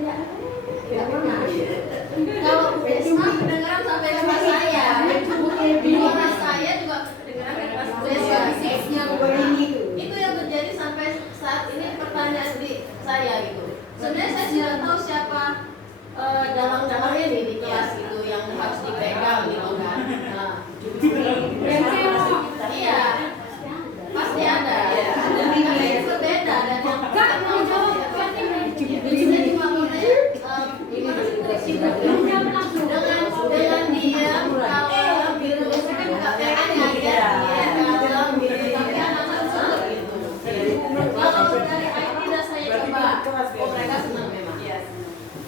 Tidak pernah. Kalau Bu Risma kedengeran sampai ke kelas saya. Di kelas saya juga kedengeran ke kelas itu yang terjadi sampai saat ini. Pertanyaan di saya gitu. Sebenarnya saya tidak tahu siapa dalang-dalang ini di kelas itu yang harus dipegang gitu kan. Nah, iya, pasti ada. Tapi itu berbeda dan yang nggak mau jawab. Jadi saya cuma mau nanya, gimana sih dengan dia kalau gitu biasanya kan nggak kayaknya dia kalau gitu tapi anak-anak sulit gitu. Kalau dari IT dah saya coba, mereka senang memang.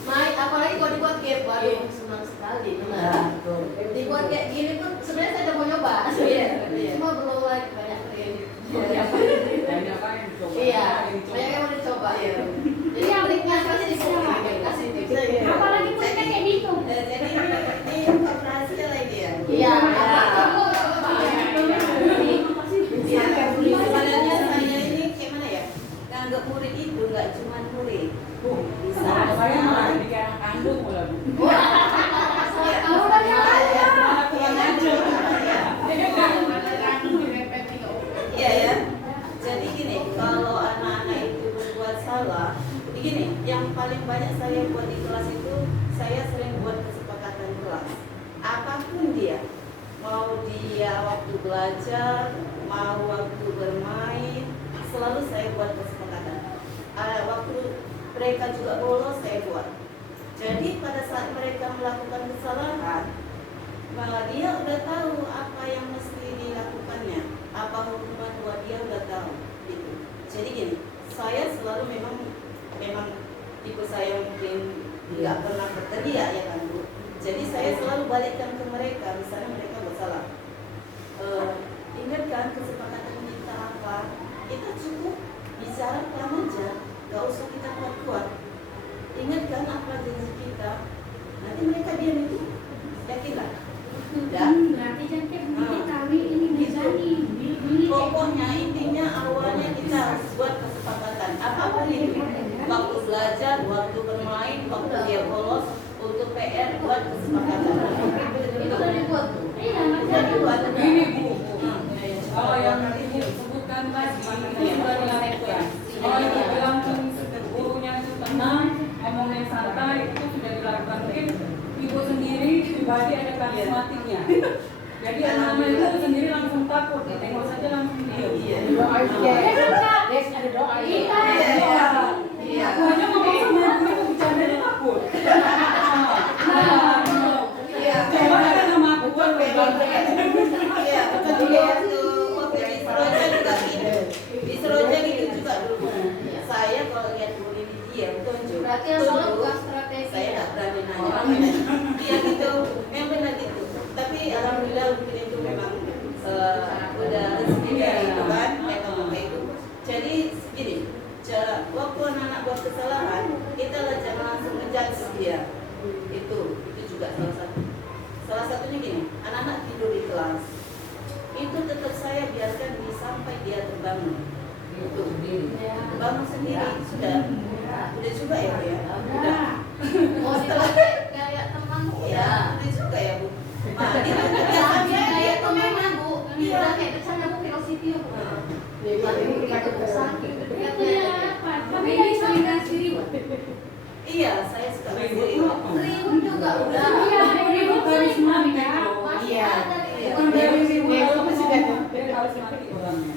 Main apalagi kalau dibuat game, waduh senang sekali benar. Dibuat kayak gini pun sebenarnya saya udah mau nyoba. Cuma belum lagi banyak kredit. Iya, banyak yang mau dicoba ya. Jadi triknya kasih tips. Apalagi mereka kayak gitu. Jadi ini operasi lagi ya. Iya. Sebenarnya saya ini gimana ya? Nganggap murid itu nggak cuma murid. Bisa. Saya malah jadi anak kandung malah Bu. Iya ya. Jadi gini, kalau anak-anak itu berbuat salah, begini, yang paling banyak saya buat di kelas itu, saya sering buat kesepakatan kelas. Apapun dia, mau dia waktu belajar, mau waktu bermain, selalu saya buat kesepakatan. Waktu mereka juga bolos, saya buat. Jadi pada saat mereka melakukan kesalahan, malah dia udah tahu apa yang mesti dilakukannya, apa hukuman buat dia udah tahu gitu. Jadi gini, saya selalu memang tipe saya mungkin nggak pernah berteriak ya kan Bu. Jadi saya selalu balikkan ke mereka, misalnya mereka buat salah. Ingat kan kesepakatan kita apa? Kita cukup bicara pelan aja, nggak usah kita kuat-kuat. Ingat kan apa janji kita? Nanti mereka diam itu, yakin nggak? Berarti jangan begini kami ini berani. Pokoknya intinya awalnya kita harus buat kesepakatan apapun itu. Waktu belajar, waktu bermain, waktu dia bolos, untuk PR buat kesepakatan. Itu udah dibuat tuh. Iya, Udah dibuat. Ini Bu, kalau yang Ibu sebutkan tadi itu sudah dilakukan. Kalau Ibu bilang gurunya itu tenang, ngomongnya santai, itu sudah dilakukan. Mungkin Ibu sendiri pribadi ada karismatiknya. Jadi anak-anak itu sendiri langsung takut, tengok saja langsung diam. Ada doa. Iya. Aku aja ngomong sama guru bercanda dia takut. Coba ada nama aku kan Iya, betul juga waktu di Seroja juga gitu. Di Seroja gitu juga dulu. Saya kalau lihat guru ini diam, tunjuk. Berarti yang salah bukan strategi. Saya nggak berani nanya. Iya gitu, memang benar gitu. Tapi alhamdulillah mungkin itu memang udah rezeki gitu kan, memang kayak itu. Jadi gini, waktu anak-anak buat kesalahan, kita lah jangan langsung ngejudge dia. Itu juga salah satunya gini, anak-anak tidur di kelas, itu tetap saya biarkan sampai dia terbangun. Itu bangun sendiri sudah juga ya Bu ya. Udah. Mau dipakai kayak teman Ya, udah juga ya Bu. Nah, dia kayak teman Bu. Udah kayak misalnya Bu philosophy Bu. Tapi ini komunikasi ribut. iya, saya suka ribut Ribut juga udah. Iya, ribut karismatik ya. Iya. bukan dari ribut, dia karismatik orangnya.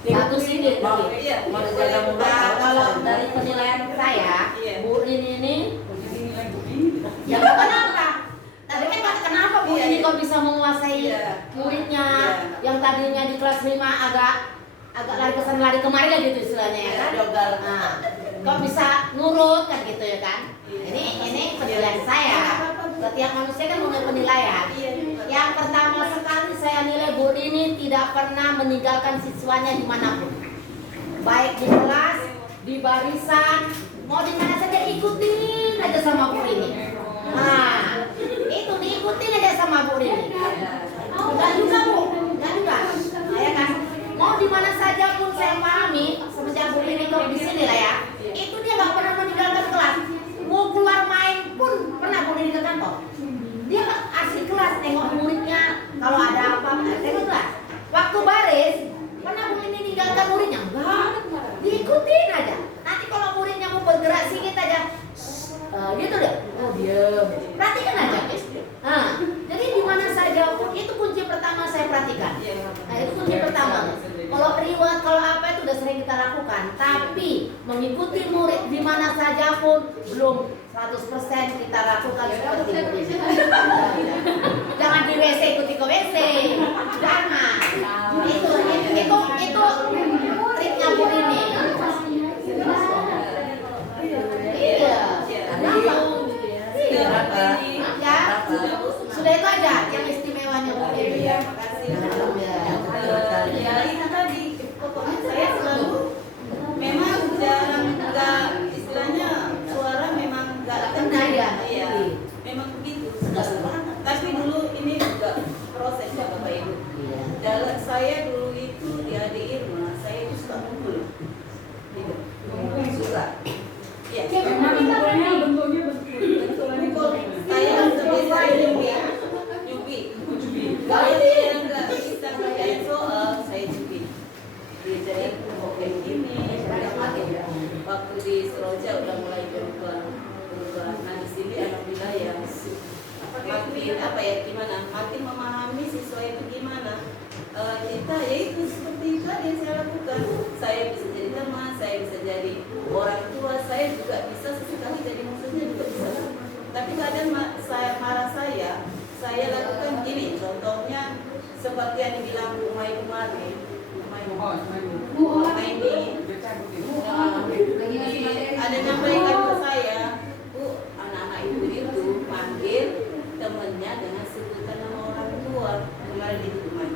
Satu sini Iya. kalau dari penilaian saya, Iya. Bu Rin ini Posisi nilai begini. ya kenapa? Tapi kan kenapa Bu Iya, ini iya. kok bisa menguasai Iya. muridnya Iya. yang tadinya di kelas 5 agak lari ke sana lari kemari lah gitu istilahnya ya kan? Jogal. Nah, kok bisa nurut kan gitu ya kan? Ini penilaian saya. Setiap manusia kan punya penilaian. Yang pertama sekali saya nilai Bu ini tidak pernah meninggalkan siswanya dimanapun, baik di kelas, di barisan, mau di mana saja ikutin aja sama Bu ini. Nah, itu diikutin aja sama Bu ini. Enggak juga Bu, enggak juga. Saya kan mau di mana saja pun saya pahami semenjak Bu ini kok di sini lah ya. Itu dia nggak pernah meninggalkan kelas. Mau Diikutin aja. Nanti kalau muridnya mau bergerak sedikit aja, gitu deh. Oh diam. Perhatikan aja. Jadi di mana saja pun itu kunci pertama saya perhatikan. Nah itu kunci pertama. Kalau riwayat, kalau apa itu udah sering kita lakukan. Tapi mengikuti murid di mana saja pun belum 100% kita lakukan seperti itu. Jangan di WC ikuti ke WC. Jangan. Itu triknya Bu ini. Iya. Iya. Ya. Sudah itu aja yang istimewanya Bu ini. Iya, makasih. Ya itu tadi, pokoknya saya selalu memang jarang nggak istilahnya suara memang nggak kena ya. Iya, memang begitu. Tapi dulu ini juga proses ya Bapak Ibu. Dalam saya dulu itu di Adi Irma, saya itu suka ngumpul. Gitu. Suka. Iya. Bentuknya Ngumpul. Saya nyubi. Kalau dia nggak bisa ngerjain soal, saya nyubi. Jadi oke gini. Waktu di Seroja udah mulai berubah. Nah di sini alhamdulillah ya makin apa ya gimana? Makin memahami siswa itu gimana. Kita yaitu seperti tadi yang saya lakukan. Saya bisa jadi teman, saya bisa jadi orang tua, saya juga bisa sesekali jadi musuhnya juga bisa. Tapi kadang saya marah saya lakukan gini. Contohnya seperti yang dibilang Bu Mai kemarin, Bu Mai ini ada nyampaikan ke saya, Bu, anak-anak itu panggil temannya dengan sebutan nama orang tua kemarin itu Bu Mai.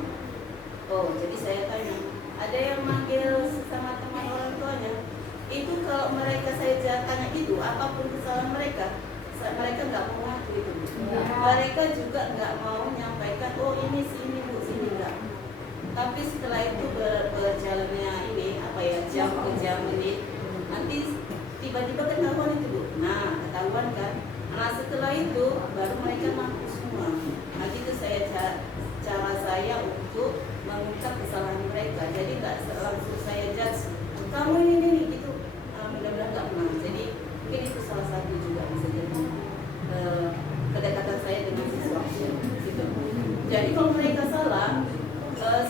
Oh, jadi saya tanya, ada yang manggil sama teman orang tuanya? Itu kalau mereka saya tanya itu apapun kesalahan mereka nggak mau ngaku itu. Mereka juga nggak mau menyampaikan, oh ini sini Bu, sini enggak. Tapi setelah itu berjalannya ini apa ya jam ke jam ini, nanti tiba-tiba ketahuan itu Bu. Nah ketahuan kan. Nah setelah itu baru mereka mampu semua. Nah itu cara saya untuk mengungkap kesalahan mereka. Jadi nggak langsung saya judge kamu ini gitu. Mudah-mudahan nggak pernah. Jadi mungkin itu salah satu juga bisa jadi kedekatan saya dengan siswa. Gitu. Jadi kalau mereka salah,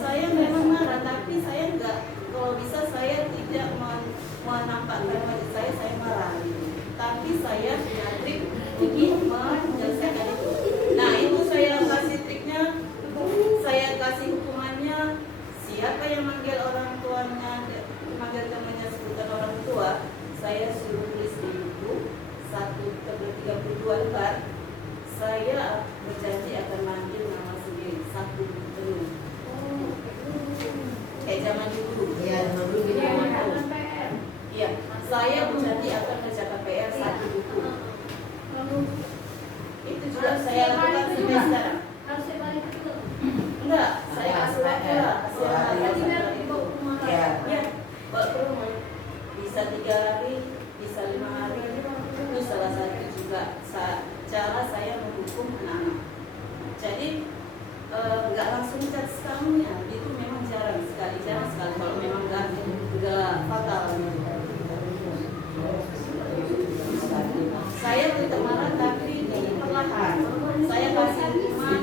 saya memang marah, tapi saya nggak. Kalau bisa saya tidak menampakkan wajah saya marah. Gitu. Tapi saya punya trik untuk menyelesaikan itu. Nah itu saya kasih triknya, saya kasih hukumannya. Siapa yang manggil orang tuanya, manggil temannya sebutan orang tua, saya suruh tulis di buku 1/32 lembar. Saya berjanji akan manggil nama sendiri satu penuh. Kayak zaman dulu. Iya, dulu gitu. Iya, saya berjanji akan mengerjakan PR satu buku. Itu juga saya lakukan sampai sekarang. Harus saya balik ke Enggak, saya kasih waktu lah. Ya, bawa ke rumah. Bisa 3 hari, bisa 5 hari. Itu salah satu juga cara saya menghukum anak-anak. Jadi nggak langsung cat kamunya, itu memang jarang sekali kalau memang nggak fatal. Saya tetap marah tapi perlahan. Saya kasih hukuman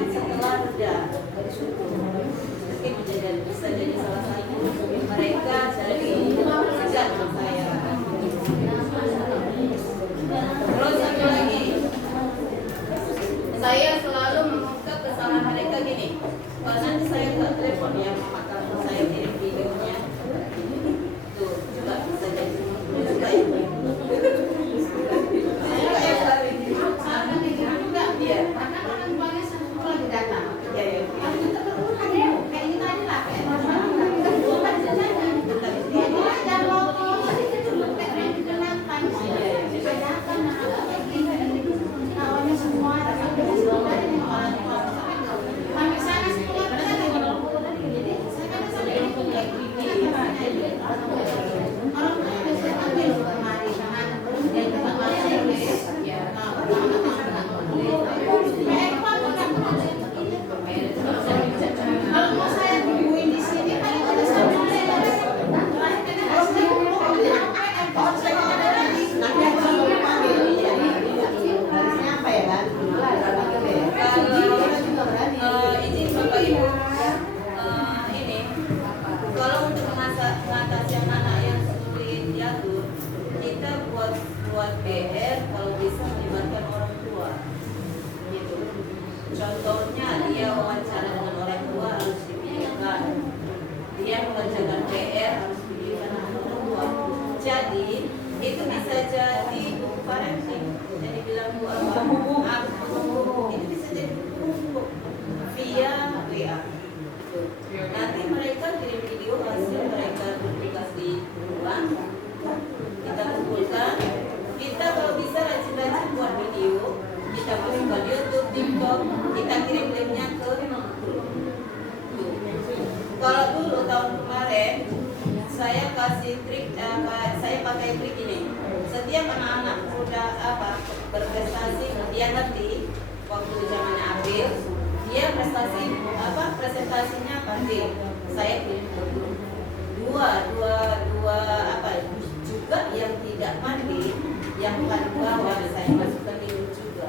PR kalau bisa melibatkan orang tua. Gitu. Contohnya dia wawancara dengan orang tua harus dipilihkan. Dia mengerjakan PR harus dipilihkan dengan orang tua. Jadi itu bisa jadi buku parenting. Jadi bilang bu apa? Itu bisa jadi buku via WA. Nanti mereka kirim video hasil mereka bertugas di rumah. Kita kumpulkan. Kita kalau bisa rajin-rajin buat video. Kita masukkan YouTube, TikTok. Kita kirim linknya ke grup. Kalau dulu tahun kemarin saya kasih trik, saya pakai trik ini. Setiap anak-anak sudah berprestasi, dia ngerti waktu zamannya April, dia presentasinya pandai. Saya kirim ke grup. Dua juga yang tidak mandi, yang paling bawah saya masukkan di grup juga.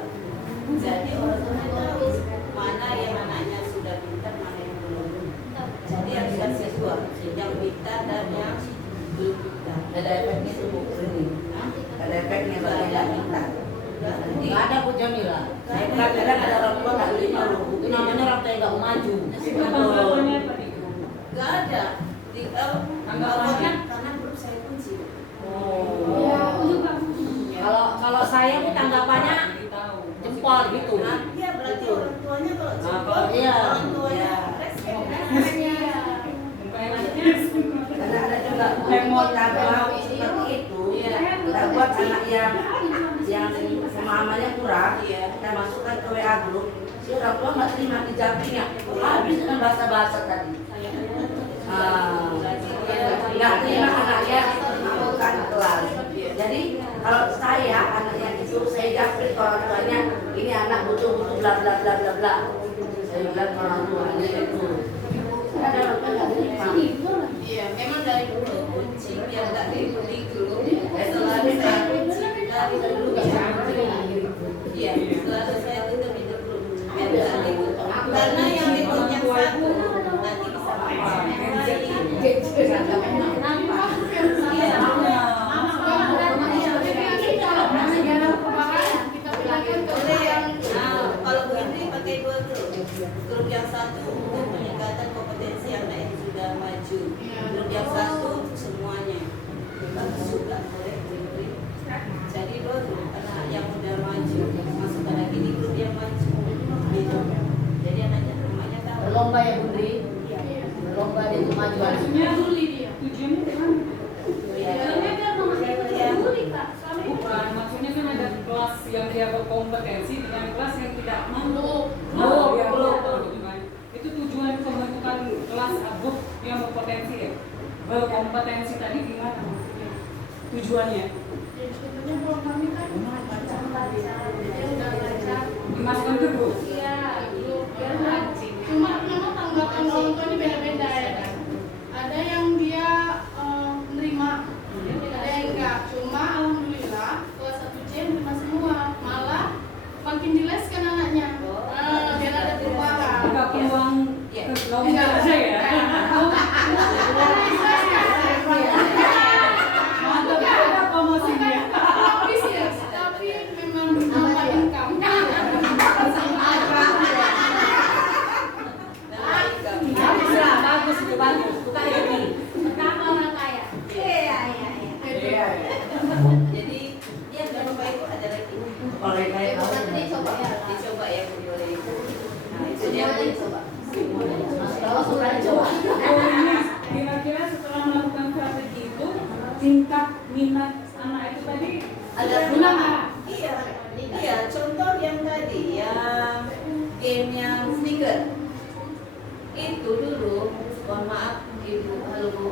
Jadi orang tua tahu mana yang anaknya sudah pintar, mana yang belum. Jadi harus kasih dua, yang pintar dan yang belum pintar. Ada efeknya tuh Bu ini. Ada efeknya bagi yang pintar. Nggak ada Bu Jamila. Kadang-kadang ada orang tua nggak terima loh. Itu namanya orang tua yang nggak mau maju. Tanggapannya apa nih? Nggak ada. Tanggapannya? Karena grup saya kunci. Ya, aku juga. Kalau saya nih tanggapannya jempol gitu. Nah, iya berarti orang tuanya kalau jempol, iya. orang tuanya respect. Karena ada juga kita buat seperti itu. Kita buat anak yang pemahamannya kurang, kita masukkan ke WA grup. Si orang tua nggak terima dijawabnya. Habis dengan bahasa-bahasa tadi. Nggak terima anaknya masukkan kelas. Jadi kalau saya anaknya itu saya japri ke orang tuanya, ini anak butuh bla bla bla bla bla. Saya bilang ke orang tuanya itu. Ada orang tua nggak terima. Iya, memang dari dulu kunci yang nggak di grup. Selalu saya kunci dari dulu. Iya, selalu saya tutup di grup. Karena yang ikut yang satu nanti bisa pakai yang lain. Kalau Bu Indri pakai dua grup. Grup yang satu untuk peningkatan kompetensi anak yang sudah maju. Grup yang satu untuk semuanya. Bagus juga boleh Bu Indri. Jadi dua grup anak yang udah maju masukkan lagi di grup yang maju. Gitu. Jadi anaknya namanya tahu. Berlomba ya Bundri. Berlomba di kemajuan. Maksudnya tujuannya gimana? Bukan, maksudnya kan ada kelas yang dia berkompetensi dengan kelas yang tidak mampu. Itu tujuan pembentukan kelas abuk yang berpotensi ya. Berkompetensi tadi gimana maksudnya? Tujuannya? Sebenarnya kalau kami kan Dimasukkan ke grup. iya, grup ya. Cuma memang tanggapan orang tua ini beda-beda ya kan. Ada yang dia menerima, ada yang enggak. Cuma alhamdulillah kelas 1C menerima semua. Malah makin dileskan anaknya. Biar ada perubahan. Enggak peluang ke gaung Enggak aja ya. Mantap ada promosinya. Tapi memang nambah income. Bagus lah, bagus itu bagus. Bukan ini. Pertama orang kaya. Iya. Jadi dia nggak lupa itu ada lagi. Oleh kayak Dicoba ya Bu boleh. Nah itu dia dicoba. Kalau sudah coba. Kira-kira setelah melakukan strategi itu tingkat minat anak itu tadi Ada guna nggak? Iya, contoh yang tadi yang game yang stiker itu dulu, mohon maaf Ibu, halo Bu,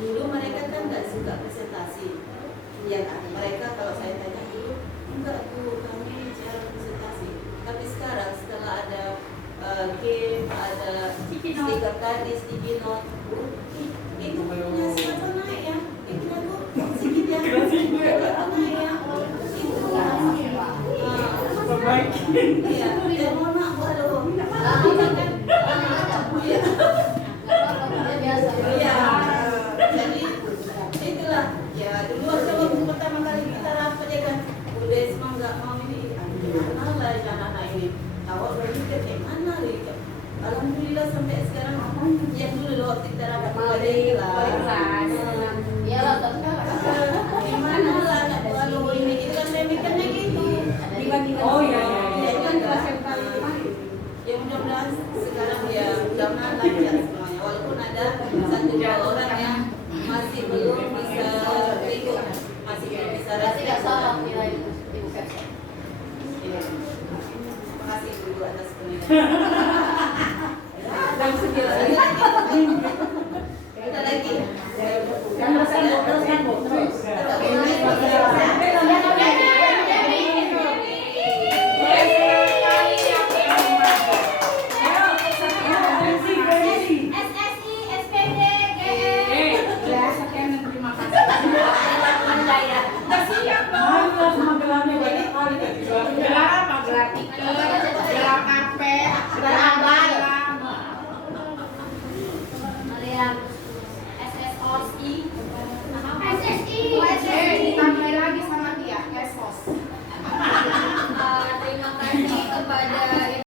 dulu mereka kan nggak suka presentasi, ya kan? Mereka kalau saya tanya dulu, enggak Bu, kami jarang presentasi. Tapi sekarang setelah ada game, ada stiker tadi, sticky note, Bu, itu punya siapa naik ya? Itu Bu, sedikit ya, siapa naik ya? Iya, ya mohon maaf waduh. Iya. Jadi itulah ya dulu waktu pertama kali kita rapat ya kan sampai sekarang yang dulu loh waktu kita rapat dari kelas. Ya lah, tapi Gimana lah kalau ini itu kan saya mikirnya gitu. Oh iya. Itu kan kelas yang paling ya mudah-mudahan sekarang ya mudah-mudahan lancar semuanya. Walaupun ada satu dua orang yang masih belum bisa ikut, masih belum bisa berarti nggak respect. salah nilai Ibu Kepsa. Iya. Terima kasih Ibu atas penilaian. Dan sekilas Kita lagi. Teruskan Bu, terus. SSI, SPD, GE. Ya, sekian dan terima kasih. Magelannya banyak kali kan. Gelar apa? Gelar tiket.